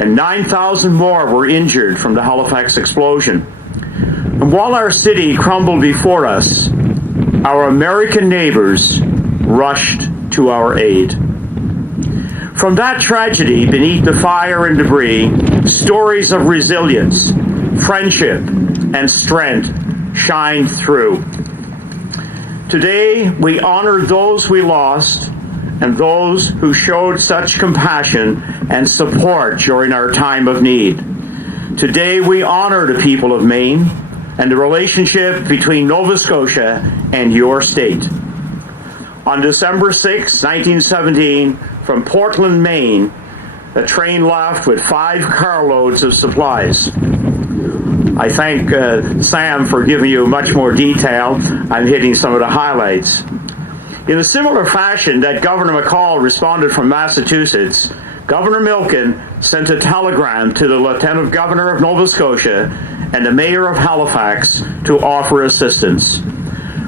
and 9,000 more were injured from the Halifax explosion. And while our city crumbled before us, our American neighbors rushed to our aid. From that tragedy, beneath the fire and debris, stories of resilience, friendship, and strength shined through. Today, we honor those we lost and those who showed such compassion and support during our time of need. Today, we honor the people of Maine and the relationship between Nova Scotia and your state. On December 6, 1917, from Portland, Maine, a train left with 5 carloads of supplies. I thank Sam for giving you much more detail. I'm hitting some of the highlights. In a similar fashion that Governor McCall responded from Massachusetts, Governor Milken sent a telegram to the Lieutenant Governor of Nova Scotia and the Mayor of Halifax to offer assistance.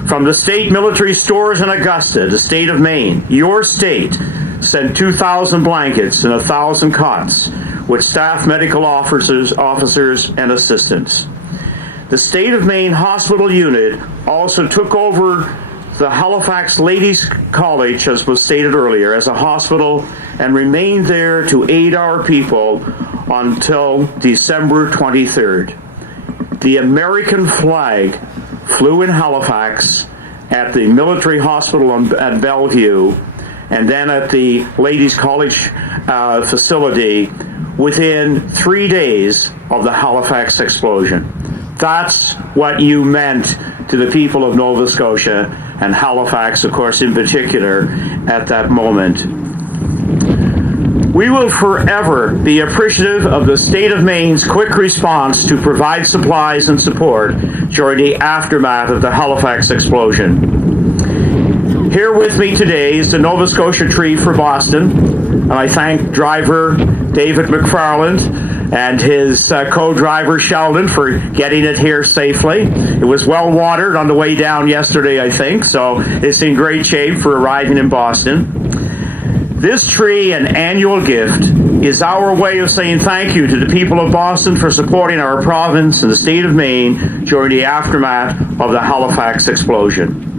From the state military stores in Augusta, the state of Maine, your state sent 2,000 blankets and 1,000 cots with staff medical officers and assistants. The State of Maine Hospital Unit also took over the Halifax Ladies College, as was stated earlier, as a hospital and remained there to aid our people until December 23rd. The American flag flew in Halifax at the military hospital at Bellevue and then at the Ladies College facility within 3 days of the Halifax explosion. That's what you meant to the people of Nova Scotia and Halifax, of course, in particular, at that moment. We will forever be appreciative of the state of Maine's quick response to provide supplies and support during the aftermath of the Halifax explosion. Here with me today is the Nova Scotia Tree for Boston, and I thank driver David McFarland and his co-driver Sheldon for getting it here safely. It was well watered on the way down yesterday, I think, so it's in great shape for arriving in Boston. This tree, an annual gift, is our way of saying thank you to the people of Boston for supporting our province and the state of Maine during the aftermath of the Halifax explosion.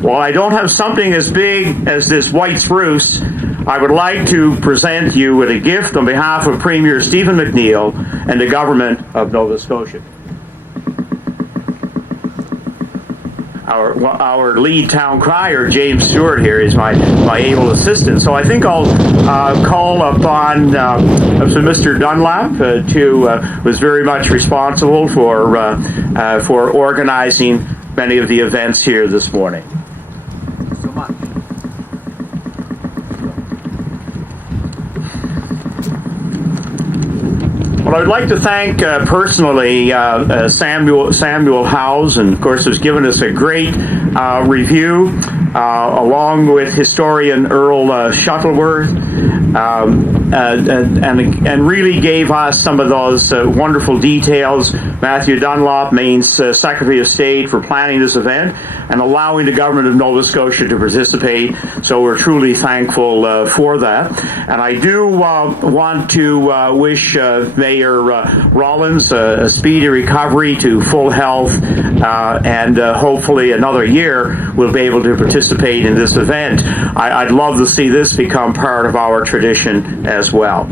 While I don't have something as big as this white spruce, I would like to present you with a gift on behalf of Premier Stephen McNeill and the government of Nova Scotia. Our lead town crier, James Stewart, here is my able assistant. So I think I'll call upon Mr. Dunlap, who was very much responsible for organizing many of the events here this morning. So much. Well, I'd like to thank personally Samuel Howes, and of course has given us a great review, along with historian Earle Shettleworth, and really gave us some of those wonderful details. Matthew Dunlap, Maine's Secretary of State, for planning this event and allowing the government of Nova Scotia to participate. So we're truly thankful for that. And I do want to wish Mayor Rollins a speedy recovery to full health, and hopefully another year we'll be able to participate in this event. I'd love to see this become part of our tradition as well.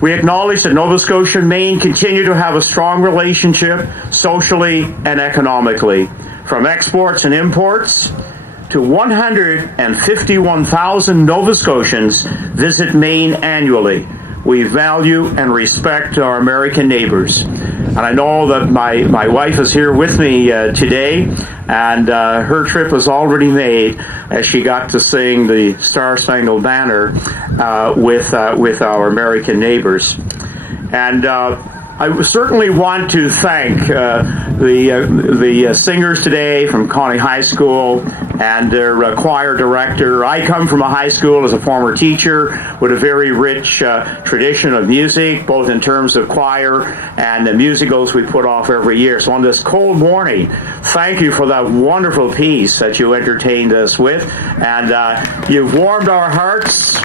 We acknowledge that Nova Scotia and Maine continue to have a strong relationship socially and economically. From exports and imports to 151,000 Nova Scotians visit Maine annually. We value and respect our American neighbors. And I know that my wife is here with me today, and her trip was already made as she got to sing the Star Spangled Banner with our American neighbors. And I certainly want to thank the singers today from Cony High School and their choir director. I come from a high school as a former teacher with a very rich tradition of music, both in terms of choir and the musicals we put off every year. So on this cold morning, thank you for that wonderful piece that you entertained us with. And you've warmed our hearts.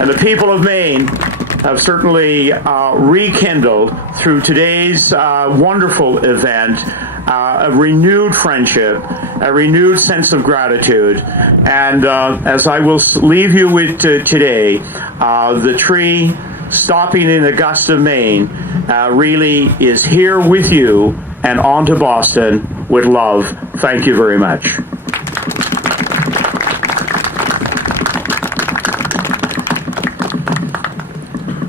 And the people of Maine have certainly rekindled through today's wonderful event a renewed friendship, a renewed sense of gratitude. And as I will leave you with today, the tree stopping in Augusta, Maine, really is here with you and on to Boston with love. Thank you very much.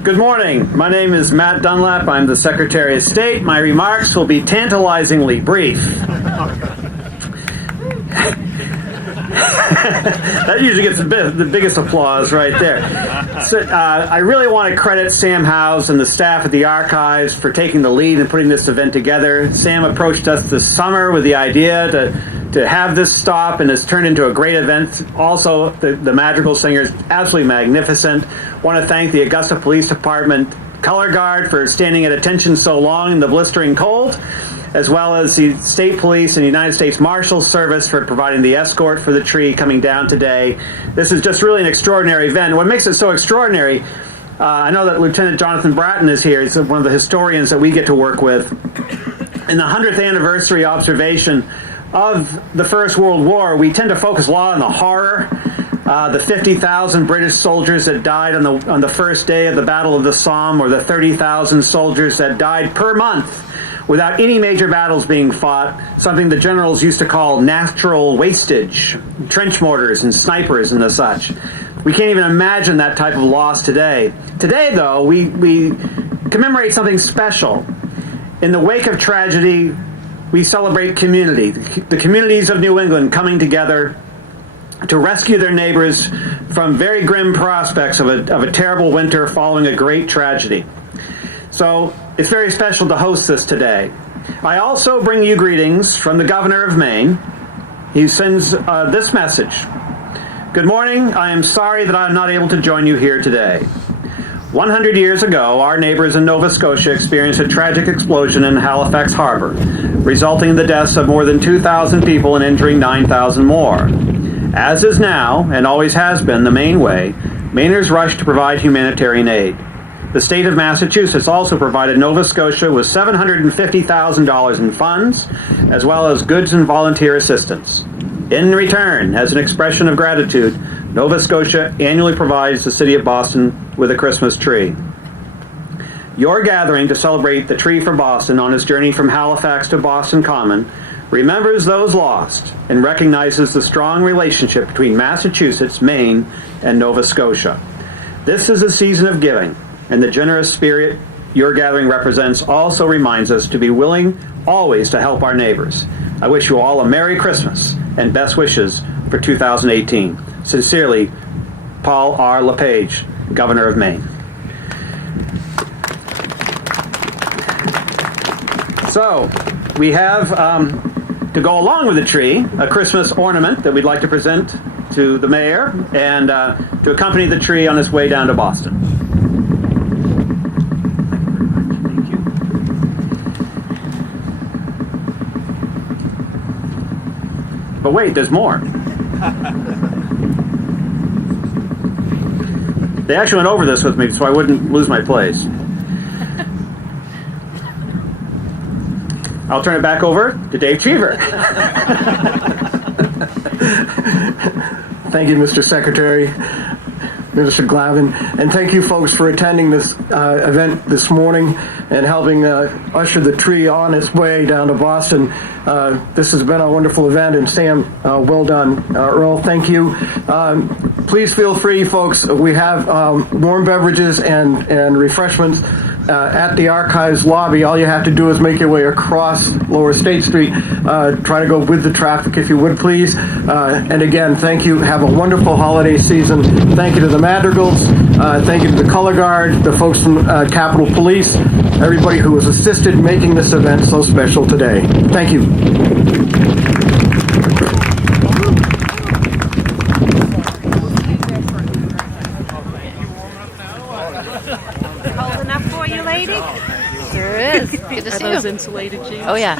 Good morning. My name is Matt Dunlap. I'm the Secretary of State. My remarks will be tantalizingly brief. That usually gets the biggest applause right there. So, I really want to credit Sam Howes and the staff at the Archives for taking the lead in putting this event together. Sam approached us this summer with the idea to have this stop, and it's turned into a great event. Also, the Madrigal singer is absolutely magnificent. I want to thank the Augusta Police Department Color Guard for standing at attention so long in the blistering cold, as well as the State Police and United States Marshals Service for providing the escort for the tree coming down today. This is just really an extraordinary event. What makes it so extraordinary, I know that Lieutenant Jonathan Bratton is here. He's one of the historians that we get to work with. In the 100th anniversary observation of the First World War, we tend to focus a lot on the horror, the 50,000 British soldiers that died on the first day of the Battle of the Somme, or the 30,000 soldiers that died per month without any major battles being fought, something the generals used to call natural wastage, trench mortars and snipers and the such. We can't even imagine that type of loss today. Today, though, we commemorate something special. In the wake of tragedy, we celebrate community, the communities of New England coming together to rescue their neighbors from very grim prospects of a terrible winter following a great tragedy. So it's very special to host this today. I also bring you greetings from the Governor of Maine. He sends this message. Good morning. I am sorry that I am not able to join you here today. 100 years ago, our neighbors in Nova Scotia experienced a tragic explosion in Halifax Harbor, resulting in the deaths of more than 2,000 people and injuring 9,000 more. As is now, and always has been, the Maine way, Mainers rush to provide humanitarian aid. The state of Massachusetts also provided Nova Scotia with $750,000 in funds, as well as goods and volunteer assistance. In return, as an expression of gratitude, Nova Scotia annually provides the city of Boston with a Christmas tree. Your gathering to celebrate the Tree for Boston on its journey from Halifax to Boston Common remembers those lost and recognizes the strong relationship between Massachusetts, Maine, and Nova Scotia. This is a season of giving, and the generous spirit your gathering represents also reminds us to be willing always to help our neighbors. I wish you all a Merry Christmas and best wishes for 2018. Sincerely, Paul R. LePage, Governor of Maine. So, we have, to go along with the tree, a Christmas ornament that we'd like to present to the mayor and to accompany the tree on its way down to Boston. Thank you. But wait, there's more. They actually went over this with me so I wouldn't lose my place. I'll turn it back over to Dave Cheever. Thank you, Mr. Secretary, Mr. Glavine, and thank you folks for attending this event this morning and helping usher the tree on its way down to Boston. This has been a wonderful event, and Sam, well done. Earle, thank you. Please feel free, folks. We have warm beverages and refreshments at the Archives lobby. All you have to do is make your way across Lower State Street. Try to go with the traffic if you would, please. And again, thank you. Have a wonderful holiday season. Thank you to the Madrigals. Thank you to the Color Guard, the folks from Capitol Police, everybody who has assisted making this event so special today. Thank you. Cold enough for you, lady? There is. Good to see you. Those insulated jeans? Oh, yeah.